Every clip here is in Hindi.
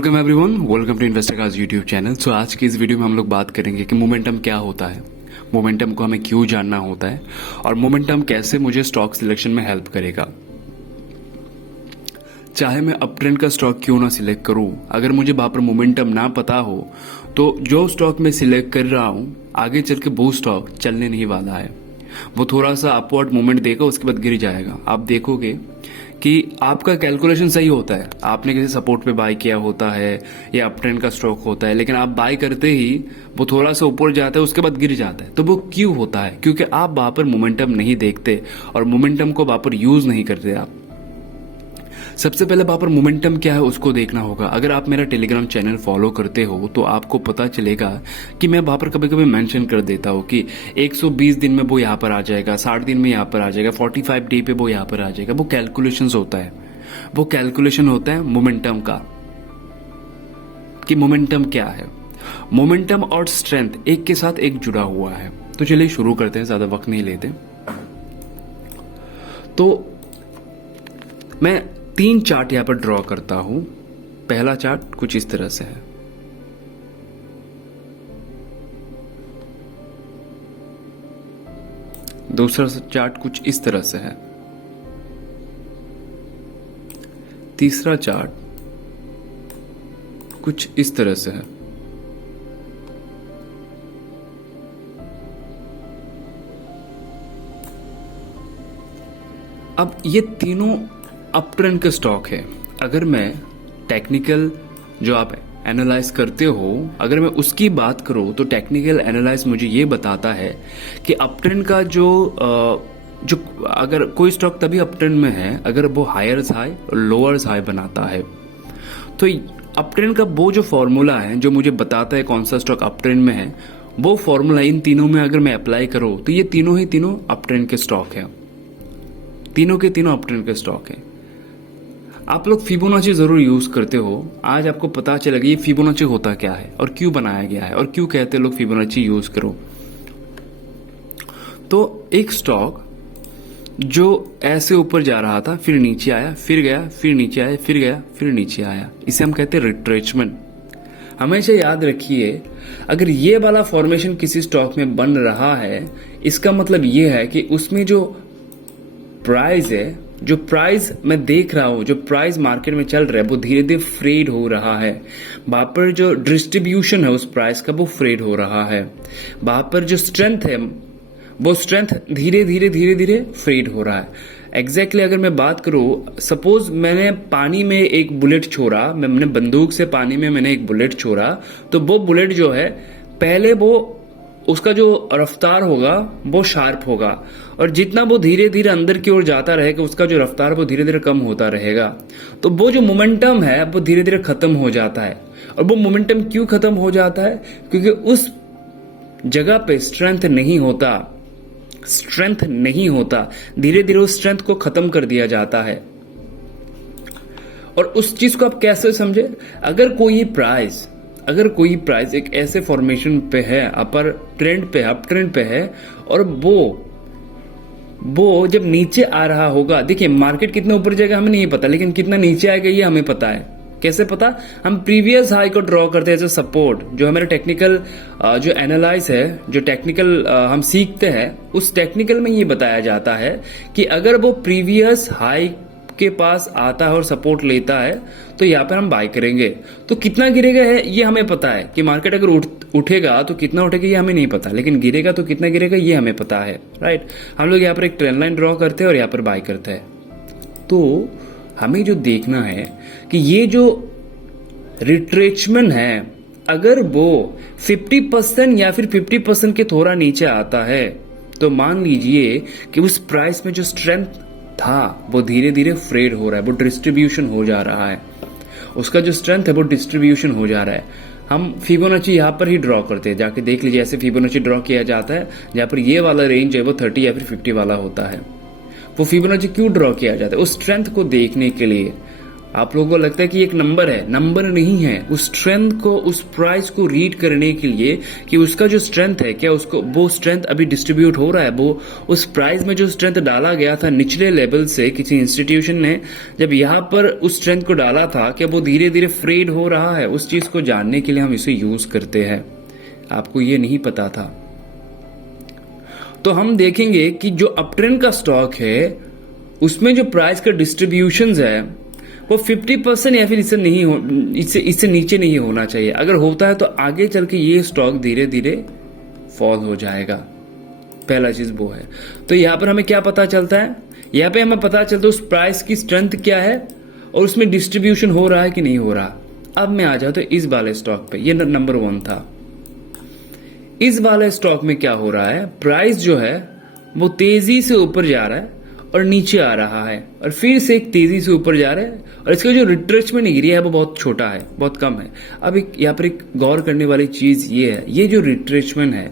Welcome everyone, welcome to investor cause YouTube channel. So आज की इस वीडियो में हम लोग बात करेंगे कि मोमेंटम क्या होता है, मोमेंटम को हमें क्यों जानना होता है और मोमेंटम कैसे मुझे स्टॉक सिलेक्शन में हेल्प करेगा। चाहे मैं अप ट्रेंड का स्टॉक क्यों ना सिलेक्ट करूं, अगर मुझे वहां पर मोमेंटम ना पता हो तो जो स्टॉक मैं सिलेक्ट कर रहा हूं आगे चल के वो स्टॉक चलने नहीं वाला है। वो थोड़ा सा अपवर्ड मोमेंट देगा, उसके बाद गिर जाएगा। आप देखोगे कि आपका कैलकुलेशन सही होता है, आपने किसी सपोर्ट पे बाय किया होता है या अप ट्रेंड का स्टॉक होता है, लेकिन आप बाय करते ही वो थोड़ा सा ऊपर जाता है, उसके बाद गिर जाता है। तो वो क्यों होता है? क्योंकि आप वहां पर मोमेंटम नहीं देखते और मोमेंटम को वहां पर यूज नहीं करते। आप सबसे पहले वहां पर मोमेंटम क्या है उसको देखना होगा। अगर आप मेरा टेलीग्राम चैनल फॉलो करते हो तो आपको पता चलेगा कि मैं वहां पर कभी कभी मेंशन कर देता हूं कि 120 दिन में वो यहां पर आ जाएगा, 60 दिन में यहां पर आ जाएगा, 45 डे पे वो यहां पर आ जाएगा। वो कैलकुलेशंस होता है, वो कैलकुलेशन होता है मोमेंटम का, कि मोमेंटम क्या है। मोमेंटम और स्ट्रेंथ एक के साथ एक जुड़ा हुआ है। तो चलिए शुरू करते हैं, ज्यादा वक्त नहीं लेते। तो मैं 3 चार्ट यहां पर ड्रॉ करता हूं। पहला चार्ट कुछ इस तरह से है, दूसरा चार्ट कुछ इस तरह से है, तीसरा चार्ट कुछ इस तरह से है। अब ये तीनों अप ट्रेंड के स्टॉक है। अगर मैं टेक्निकल जो आप एनालाइज करते हो, अगर मैं उसकी बात करूं तो टेक्निकल एनालाइज मुझे ये बताता है कि अप ट्रेंड का जो अगर कोई स्टॉक तभी अप ट्रेंड में है अगर वो हायर्स हाई और लोअर्स हाई बनाता है। तो अप ट्रेंड का वो जो फॉर्मूला है जो मुझे बताता है कौन सा स्टॉक अप ट्रेंड में है, वो फॉर्मूला इन तीनों में अगर मैं अप्लाई करूं तो ये तीनों ही तीनों अप ट्रेंड के स्टॉक है। तीनों के तीनों अप ट्रेंड के स्टॉक है। आप लोग फिबोनाची जरूर यूज करते हो। आज आपको पता चलेगा ये फिबोनाची होता क्या है और क्यों बनाया गया है और क्यों कहते हैं लोग फिबोनाची यूज करो। तो एक स्टॉक जो ऐसे ऊपर जा रहा था, फिर नीचे आया, फिर गया, फिर नीचे आया, फिर गया, फिर नीचे आया, इसे हम कहते हैं रिट्रेचमेंट। हमेशा याद रखिए, अगर ये वाला फॉर्मेशन किसी स्टॉक में बन रहा है, इसका मतलब ये है कि उसमें जो प्राइस है, जो प्राइस मैं देख रहा हूं, जो प्राइस मार्केट में चल रहा है, वो धीरे धीरे फ्रेड हो रहा है। वहां पर जो डिस्ट्रीब्यूशन है उस प्राइस का वो फ्रेड हो रहा है। वहां पर जो स्ट्रेंथ है वो स्ट्रेंथ धीरे धीरे धीरे धीरे फ्रेड हो रहा है। एग्जैक्टली अगर मैं बात करूं, सपोज मैंने पानी में एक बुलेट छोड़ा, मैंने बंदूक से पानी में मैंने एक बुलेट छोड़ा, तो वो बुलेट जो है पहले वो उसका जो रफ्तार होगा वो शार्प होगा और जितना वो धीरे धीरे अंदर की ओर जाता रहेगा उसका जो रफ्तार वो धीरे धीरे कम होता रहेगा। तो वो जो मोमेंटम है वो धीरे धीरे खत्म हो जाता है। और वो मोमेंटम क्यों खत्म हो जाता है? क्योंकि उस जगह पे स्ट्रेंथ नहीं होता, स्ट्रेंथ नहीं होता। धीरे धीरे उस स्ट्रेंथ को खत्म कर दिया जाता है। और उस चीज को आप कैसे समझे? अगर कोई प्राइस एक ऐसे फॉर्मेशन पे है, अपर ट्रेंड पे, अप ट्रेंड पे है, और वो जब नीचे आ रहा होगा, देखिए मार्केट कितना ऊपर जाएगा हमें नहीं पता, लेकिन कितना नीचे आएगा ये हमें पता है। कैसे पता? हम प्रीवियस हाई को ड्रॉ करते हैं एज अ सपोर्ट। जो हमारा टेक्निकल जो एनालाइज है, जो टेक्निकल हम सीखते हैं, उस टेक्निकल में ये बताया जाता है कि अगर वो प्रीवियस हाई के पास आता है और सपोर्ट लेता है तो यहाँ पर हम बाय करेंगे। तो कितना गिरेगा है ये हमें पता है कि मार्केट अगर उठेगा तो कितना उठेगा ये हमें नहीं पता, लेकिन गिरेगा तो कितना गिरेगा ये हमें पता है, राइट। हम लोग यहाँ पर एक ट्रेंड लाइन ड्रॉ करते हैं और यहाँ पर बाय करते हैं। तो हमें जो देखना है कि ये जो रिट्रेचमेंट है, अगर वो 50% या फिर 50% के थोड़ा नीचे आता है तो मान लीजिए कि उस प्राइस में जो स्ट्रेंथ था वो धीरे धीरे फ्रेड हो रहा है, वो डिस्ट्रीब्यूशन हो जा रहा है। उसका जो स्ट्रेंथ है वो डिस्ट्रीब्यूशन हो जा रहा है। हम फिबोनाची यहाँ पर ही ड्रॉ करते हैं, जाके देख लीजिए ऐसे फिबोनाची ड्रॉ किया जाता है जहां पर ये वाला रेंज है वो 30 या फिर 50 वाला होता है। वो फिबोनाची क्यों ड्रॉ किया जाता है? उस स्ट्रेंथ को देखने के लिए, आप लोगों को लगता है कि एक नंबर है, नंबर नहीं है। उस स्ट्रेंथ को, उस प्राइस को रीड करने के लिए कि उसका जो स्ट्रेंथ है, क्या उसको वो स्ट्रेंथ अभी डिस्ट्रीब्यूट हो रहा है, वो उस प्राइस में जो स्ट्रेंथ डाला गया था निचले लेवल से किसी इंस्टीट्यूशन ने जब यहाँ पर उस स्ट्रेंथ को डाला था, क्या वो धीरे धीरे फ्रेड हो रहा है, उस चीज को जानने के लिए हम इसे यूज करते हैं। आपको ये नहीं पता था। तो हम देखेंगे कि जो अपट्रेंड का स्टॉक है उसमें जो प्राइस का डिस्ट्रीब्यूशन है वो 50% या फिर इससे नीचे नहीं होना चाहिए। अगर होता है तो आगे चल के ये स्टॉक धीरे धीरे फॉल हो जाएगा। पहला चीज वो है। तो यहां पर हमें क्या पता चलता है, यहां पे हमें पता चलता है उस प्राइस की स्ट्रेंथ क्या है और उसमें डिस्ट्रीब्यूशन हो रहा है कि नहीं हो रहा। अब मैं आ जाता हूं इस वाले स्टॉक पे, ये नंबर 1 था। इस वाले स्टॉक में क्या हो रहा है, प्राइस जो है वो तेजी से ऊपर जा रहा है और नीचे आ रहा है और फिर से एक तेजी से ऊपर जा रहा है और इसका जो रिट्रेसमेंट एरिया है वो बहुत छोटा है, बहुत कम है। अब यहाँ पर एक गौर करने वाली चीज ये है, ये जो रिट्रेसमेंट है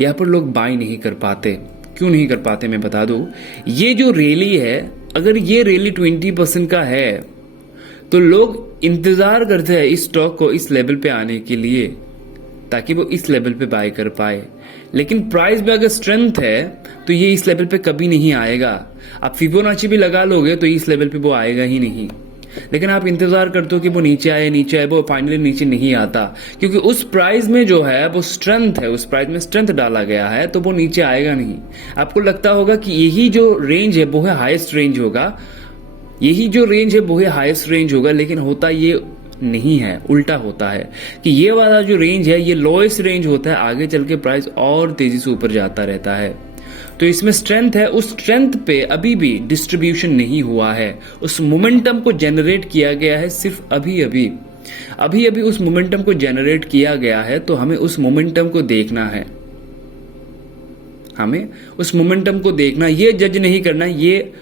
यहाँ पर लोग बाय नहीं कर पाते। क्यों नहीं कर पाते मैं बता दूं। ये जो रैली है, अगर ये रैली 20% का है तो लोग इंतजार करते हैं इस स्टॉक को इस लेवल पे आने के लिए ताकि वो इस लेवल पे बाय कर पाए। लेकिन प्राइस में अगर स्ट्रेंथ है तो ये इस लेवल पे कभी नहीं आएगा। आप फिबोनाची भी लगा लोगे तो इस लेवल पे वो आएगा ही नहीं। लेकिन आप इंतजार करते हो कि वो नीचे आए, वो फाइनली नीचे नहीं आता क्योंकि उस प्राइस में जो है वो स्ट्रेंथ है, उस प्राइस में स्ट्रेंथ डाला गया है तो वो नीचे आएगा नहीं। आपको लगता होगा कि यही जो रेंज है वो है हाईएस्ट रेंज होगा, यही जो रेंज है वो है हाईएस्ट रेंज होगा, लेकिन होता ये नहीं है, उल्टा होता है कि ये वाला जो रेंज है ये लोएस्ट रेंज होता है। आगे चल के प्राइस और तेजी से ऊपर जाता रहता है। तो इसमें स्ट्रेंथ है, उस स्ट्रेंथ पे अभी भी डिस्ट्रीब्यूशन नहीं हुआ है। उस मोमेंटम को जनरेट किया गया है सिर्फ अभी अभी उस मोमेंटम को जनरेट किया गया है। तो हमें उस मोमेंटम को देखना है, हमें उस मोमेंटम को देखना, ये जज नहीं करना ये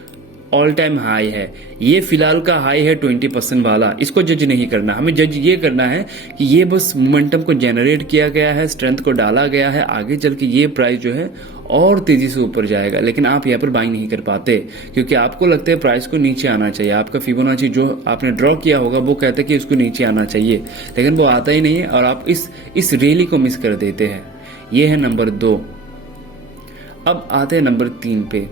ऑल टाइम हाई है, ये फिलहाल का हाई है 20% वाला, इसको जज नहीं करना। हमें जज ये करना है कि ये बस मोमेंटम को जनरेट किया गया है, स्ट्रेंथ को डाला गया है, आगे चल के ये प्राइस जो है और तेजी से ऊपर जाएगा। लेकिन आप यहाँ पर बाइंग नहीं कर पाते क्योंकि आपको लगता है प्राइस को नीचे आना चाहिए। आपका फिबोनाची जो आपने ड्रॉ किया होगा वो कहता है कि उसको नीचे आना चाहिए, लेकिन वो आता ही नहीं है और आप इस रैली को मिस कर देते हैं। ये है नंबर 2। अब आते हैं नंबर 3 पे,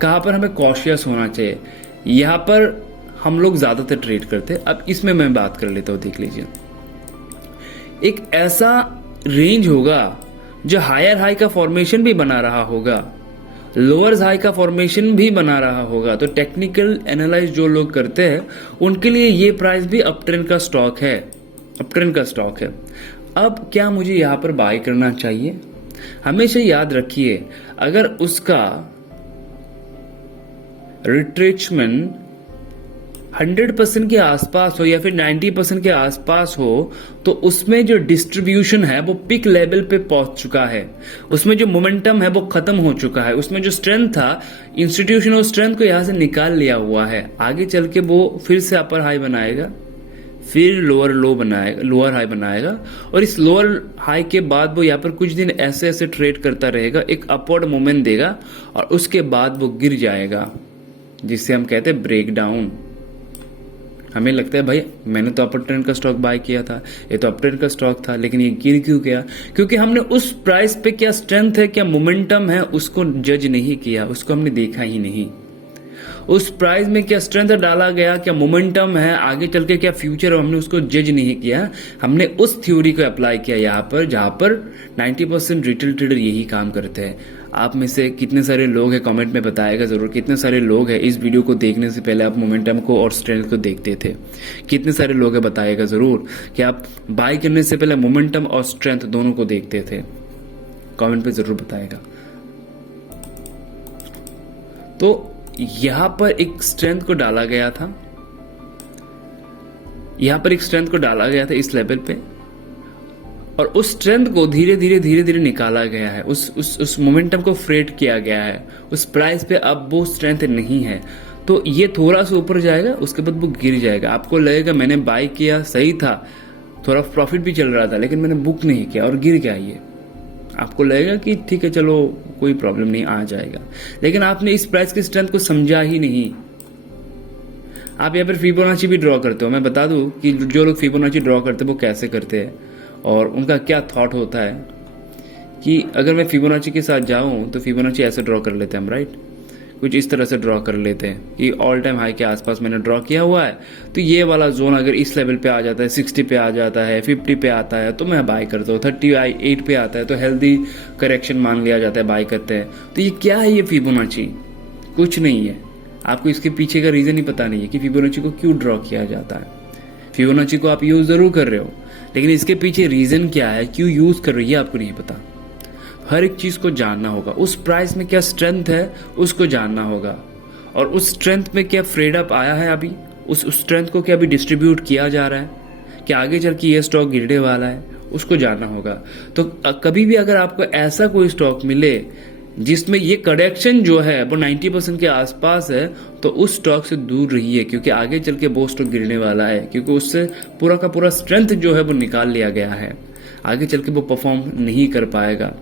कहां पर हमें कॉशियस होना चाहिए। यहां पर हम लोग ज्यादातर ट्रेड करते हैं। अब इसमें मैं बात कर लेता हूं, देख लीजिए। एक ऐसा रेंज होगा जो हायर हाई का फॉर्मेशन भी बना रहा होगा, लोअर हाई का फॉर्मेशन भी बना रहा होगा। तो टेक्निकल एनालाइज जो लोग करते हैं उनके लिए ये प्राइस भी अपट्रेंड का स्टॉक है, अपट्रेंड का स्टॉक है। अब क्या मुझे यहां पर बाय करना चाहिए? हमेशा याद रखिए, अगर उसका रिट्रेसमेंट 100% के आसपास हो या फिर 90% के आसपास हो तो उसमें जो डिस्ट्रीब्यूशन है वो पिक लेवल पे पहुंच चुका है, उसमें जो मोमेंटम है वो खत्म हो चुका है, उसमें जो स्ट्रेंथ था इंस्टीट्यूशनल स्ट्रेंथ को यहां से निकाल लिया हुआ है। आगे चल के वो फिर से अपर हाई बनाएगा, फिर लोअर हाई बनाएगा और इस लोअर हाई के बाद वो यहाँ पर कुछ दिन ऐसे ऐसे ट्रेड करता रहेगा, एक अपवर्ड मूवमेंट देगा और उसके बाद वो गिर जाएगा, जिससे हम कहते हैं ब्रेक डाउन। हमें लगता है भाई मैंने तो अपर ट्रेंड का स्टॉक बाय किया था, ये तो अप ट्रेंड का स्टॉक था, लेकिन ये गिर क्यों गया? क्योंकि हमने उस प्राइस पे क्या स्ट्रेंथ है, क्या मोमेंटम है, उसको जज नहीं किया, उसको हमने देखा ही नहीं। उस प्राइस में क्या स्ट्रेंथ डाला गया, क्या मोमेंटम है, आगे चल के क्या फ्यूचर है, हमने उसको जज नहीं किया। हमने उस थ्योरी को अप्लाई किया यहाँ पर, जहां पर 90% रिटेल ट्रेडर यही काम करते हैं। आप में से कितने सारे लोग हैं, कमेंट में बताएगा जरूर। कितने सारे लोग हैं इस वीडियो को देखने से पहले आप मोमेंटम को और स्ट्रेंथ को देखते थे? कितने सारे लोग हैं बताएगा जरूर कि आप बाय करने से पहले मोमेंटम और स्ट्रेंथ दोनों को देखते थे? कमेंट पे जरूर बताएगा। तो यहां पर एक स्ट्रेंथ को डाला गया था, यहां पर एक स्ट्रेंथ को डाला गया था इस लेवल पे, और उस स्ट्रेंथ को धीरे धीरे निकाला गया है, उस मोमेंटम को फ्रेट किया गया है। उस प्राइस पे अब वो स्ट्रेंथ नहीं है, तो ये थोड़ा सा ऊपर जाएगा, उसके बाद वो गिर जाएगा। आपको लगेगा मैंने बाय किया, सही था, थोड़ा प्रॉफिट भी चल रहा था, लेकिन मैंने बुक नहीं किया और गिर गया ये। आपको लगेगा कि ठीक है चलो कोई प्रॉब्लम नहीं, आ जाएगा, लेकिन आपने इस प्राइस की स्ट्रेंथ को समझा ही नहीं। आप यहाँ पर फिबोनाची भी ड्रॉ करते हो। मैं बता दूं कि जो लोग फिबोनाची ड्रॉ करते हैं वो कैसे करते हैं और उनका क्या थॉट होता है कि अगर मैं फिबोनाची के साथ जाऊं तो फिबोनाची ऐसे ड्रॉ कर लेते हैं हम, राइट। कुछ इस तरह से ड्रॉ कर लेते हैं कि ऑल टाइम हाई के आसपास मैंने ड्रॉ किया हुआ है, तो ये वाला जोन अगर इस लेवल पे आ जाता है, 60 पे आ जाता है, 50 पे आता है तो मैं बाय करता हूँ, 38 पे आता है तो हेल्दी करेक्शन मान लिया जाता है, बाय करते हैं। तो ये क्या है, ये फिबोनाची कुछ नहीं है। आपको इसके पीछे का रीजन ही पता नहीं है कि फिबोनाची को क्यों ड्रॉ किया जाता है। फिबोनाची को आप यूज जरूर कर रहे हो, लेकिन इसके पीछे रीजन क्या है, क्यों यूज कर रहे हो, ये आपको नहीं पता। हर एक चीज को जानना होगा, उस प्राइस में क्या स्ट्रेंथ है उसको जानना होगा, और उस स्ट्रेंथ में क्या फ्रेड अप आया है अभी, उस स्ट्रेंथ को क्या अभी डिस्ट्रीब्यूट किया जा रहा है, क्या आगे चल के ये स्टॉक गिरने वाला है, उसको जानना होगा। तो कभी भी अगर आपको ऐसा कोई स्टॉक मिले जिसमें ये करेक्शन जो है वो 90% के आसपास है, तो उस स्टॉक से दूर रहिए, क्योंकि आगे चल के वो स्टॉक गिरने वाला है, क्योंकि उससे पूरा का पूरा स्ट्रेंथ जो है वो निकाल लिया गया है, आगे चल के वो परफॉर्म नहीं कर पाएगा।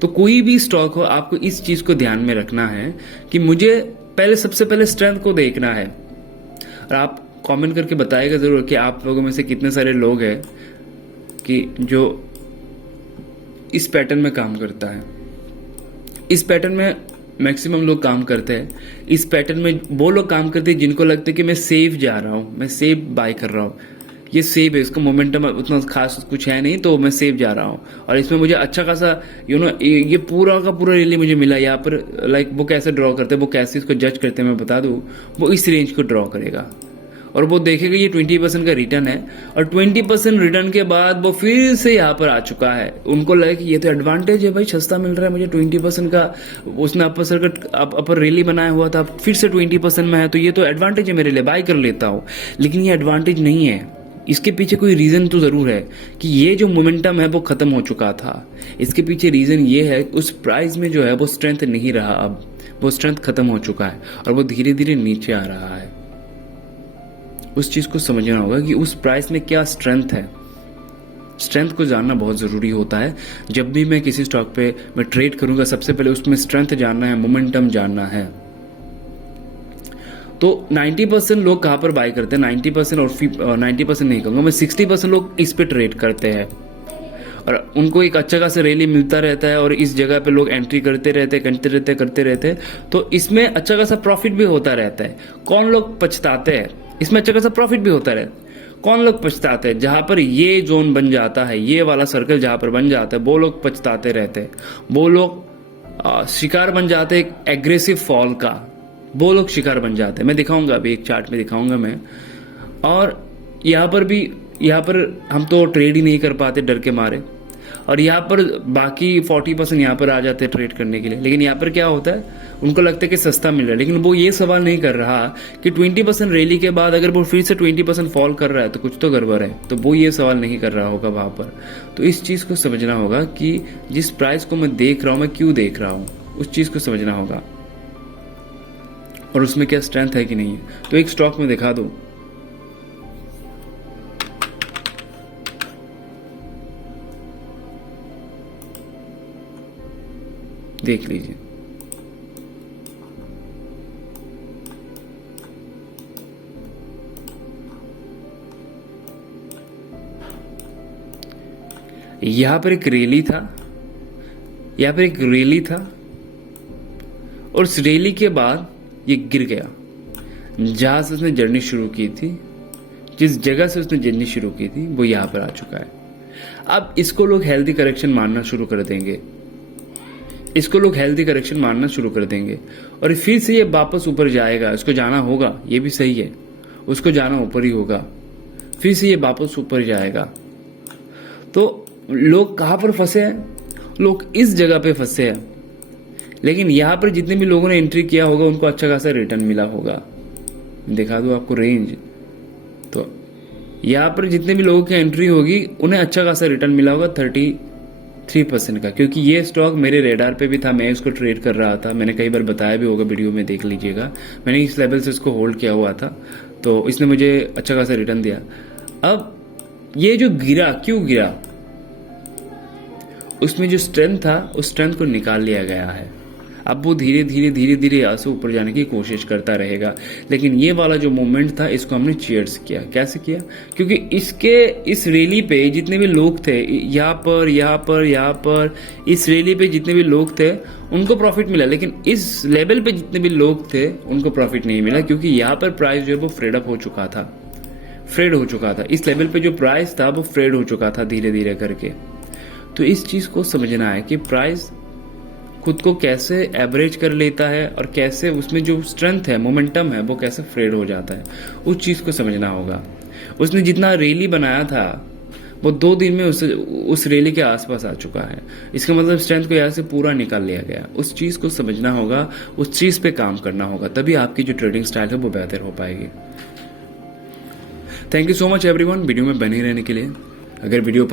तो कोई भी स्टॉक हो, आपको इस चीज को ध्यान में रखना है कि मुझे पहले सबसे पहले स्ट्रेंथ को देखना है। और आप कमेंट करके बताइएगा जरूर कि आप लोगों में से कितने सारे लोग हैं कि जो इस पैटर्न में काम करता है। इस पैटर्न में मैक्सिमम लोग काम करते हैं। इस पैटर्न में वो लोग काम करते हैं जिनको लगता है कि मैं सेफ जा रहा हूं, मैं सेफ बाय कर रहा हूं, ये सेफ है, इसका मोमेंटम उतना खास कुछ है नहीं, तो मैं सेफ जा रहा हूँ और इसमें मुझे अच्छा खासा ये पूरा का पूरा रैली मुझे मिला। यहाँ पर लाइक वो कैसे ड्रॉ करते हैं, वो कैसे इसको जज करते हैं मैं बता दूँ। वो इस रेंज को ड्रॉ करेगा और वो देखेगा ये 20% का रिटर्न है, और 20% रिटर्न के बाद वो फिर से यहाँ पर आ चुका है। उनको लगे कि ये तो एडवांटेज है भाई, सस्ता मिल रहा है मुझे 20% का, उसने अपर सर्किट अपर रैली बनाया हुआ था, फिर से 20% में है, तो ये तो एडवांटेज है मेरे लिए, बाय कर लेता हूँ। लेकिन ये एडवांटेज नहीं है, इसके पीछे कोई रीजन तो जरूर है कि ये जो मोमेंटम है वो खत्म हो चुका था। इसके पीछे रीजन ये है उस प्राइस में जो है वो स्ट्रेंथ नहीं रहा, अब वो स्ट्रेंथ खत्म हो चुका है और वो धीरे धीरे नीचे आ रहा है। उस चीज को समझना होगा कि उस प्राइस में क्या स्ट्रेंथ है। स्ट्रेंथ को जानना बहुत जरूरी होता है। जब भी मैं किसी स्टॉक पे मैं ट्रेड करूंगा, सबसे पहले उसमें स्ट्रेंथ जानना है, मोमेंटम जानना है। तो 90% लोग कहाँ पर बाय करते हैं, 90% और 90% नहीं कहूँगा मैं, 60% लोग इस पे ट्रेड करते हैं और उनको एक अच्छा खासा रैली मिलता रहता है और इस जगह पे लोग एंट्री करते रहते, तो इसमें अच्छा खासा प्रॉफिट भी होता रहता है। कौन लोग पछताते हैं, इसमें अच्छा खासा प्रॉफिट भी होता रहता है। कौन लोग पछताते हैं, जहां पर ये जोन बन जाता है, ये वाला सर्कल जहां पर बन जाता है, वो लोग पछताते रहते हैं। वो लोग शिकार बन जाते हैं एग्रेसिव फॉल का, वो लोग शिकार बन जाते हैं। मैं दिखाऊंगा अभी एक चार्ट में दिखाऊंगा मैं। और यहाँ पर हम तो ट्रेड ही नहीं कर पाते डर के मारे, और यहाँ पर बाकी 40% यहाँ पर आ जाते हैं ट्रेड करने के लिए। लेकिन यहाँ पर क्या होता है, उनको लगता है कि सस्ता मिल रहा है, लेकिन वो ये सवाल नहीं कर रहा कि 20% रैली के बाद अगर वो फिर से 20% फॉल कर रहा है तो कुछ तो गड़बड़ है, तो वो ये सवाल नहीं कर रहा होगा वहां पर। तो इस चीज को समझना होगा कि जिस प्राइस को मैं देख रहा हूं, मैं क्यों देख रहा हूं, उस चीज को समझना होगा और उसमें क्या स्ट्रेंथ है कि नहीं है। तो एक स्टॉक में दिखा दो, देख लीजिए। यहां पर एक रैली था, और उस रैली के बाद ये गिर गया। जहां से उसने जर्नी शुरू की थी, जिस जगह से उसने जर्नी शुरू की थी, वो यहां पर आ चुका है। अब इसको लोग हेल्दी करेक्शन मानना शुरू कर देंगे, और फिर से ये वापस ऊपर जाएगा। इसको जाना होगा, ये भी सही है, उसको जाना ऊपर ही होगा, फिर से ये वापस ऊपर जाएगा। तो लोग कहां पर फंसे हैं, लोग इस जगह पे फंसे हैं। लेकिन यहां पर जितने भी लोगों ने एंट्री किया होगा उनको अच्छा खासा रिटर्न मिला होगा। दिखा दो आपको रेंज, तो यहां पर जितने भी लोगों की एंट्री होगी उन्हें अच्छा खासा रिटर्न मिला होगा 33% का, क्योंकि ये स्टॉक मेरे रेडार पे भी था, मैं इसको ट्रेड कर रहा था। मैंने कई बार बताया भी होगा, वीडियो में देख लीजिएगा। मैंने इस लेवल से इसको होल्ड किया हुआ था, तो इसने मुझे अच्छा खासा रिटर्न दिया। अब ये जो गिरा, क्यों गिरा, उसमें जो स्ट्रेंथ था उस स्ट्रेंथ को निकाल लिया गया है। अब वो धीरे धीरे धीरे धीरे यहाँ से ऊपर जाने की कोशिश करता रहेगा। लेकिन ये वाला जो मोमेंट था इसको हमने चीयर्स किया। कैसे किया? क्योंकि इस रैली पे जितने भी लोग थे, यहाँ पर इस रैली पे जितने भी लोग थे उनको प्रॉफिट मिला, लेकिन इस लेवल पे जितने भी लोग थे उनको प्रॉफिट नहीं मिला, क्योंकि यहाँ पर प्राइस जो है वो फ्रेड हो चुका था। इस लेवल पे जो प्राइस था वो फ्रेड हो चुका था धीरे धीरे करके। तो इस चीज को समझना है कि प्राइस खुद को कैसे एवरेज कर लेता है और कैसे उसमें जो स्ट्रेंथ है, मोमेंटम है, वो कैसे फ्रेड हो जाता है, उस चीज को समझना होगा। उसने जितना रैली बनाया था वो 2 दिन में उस रैली के आसपास आ चुका है। इसका मतलब स्ट्रेंथ को यहाँ से पूरा निकाल लिया गया। उस चीज को समझना होगा, उस चीज पे काम करना होगा, तभी आपकी जो ट्रेडिंग स्टाइल है वो बेहतर हो पाएगी। Thank you so much everyone video में बने रहने के लिए। अगर वीडियो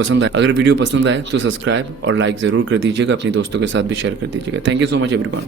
पसंद आए तो सब्सक्राइब और लाइक ज़रूर कर दीजिएगा, अपने दोस्तों के साथ भी शेयर कर दीजिएगा। Thank you so much everyone.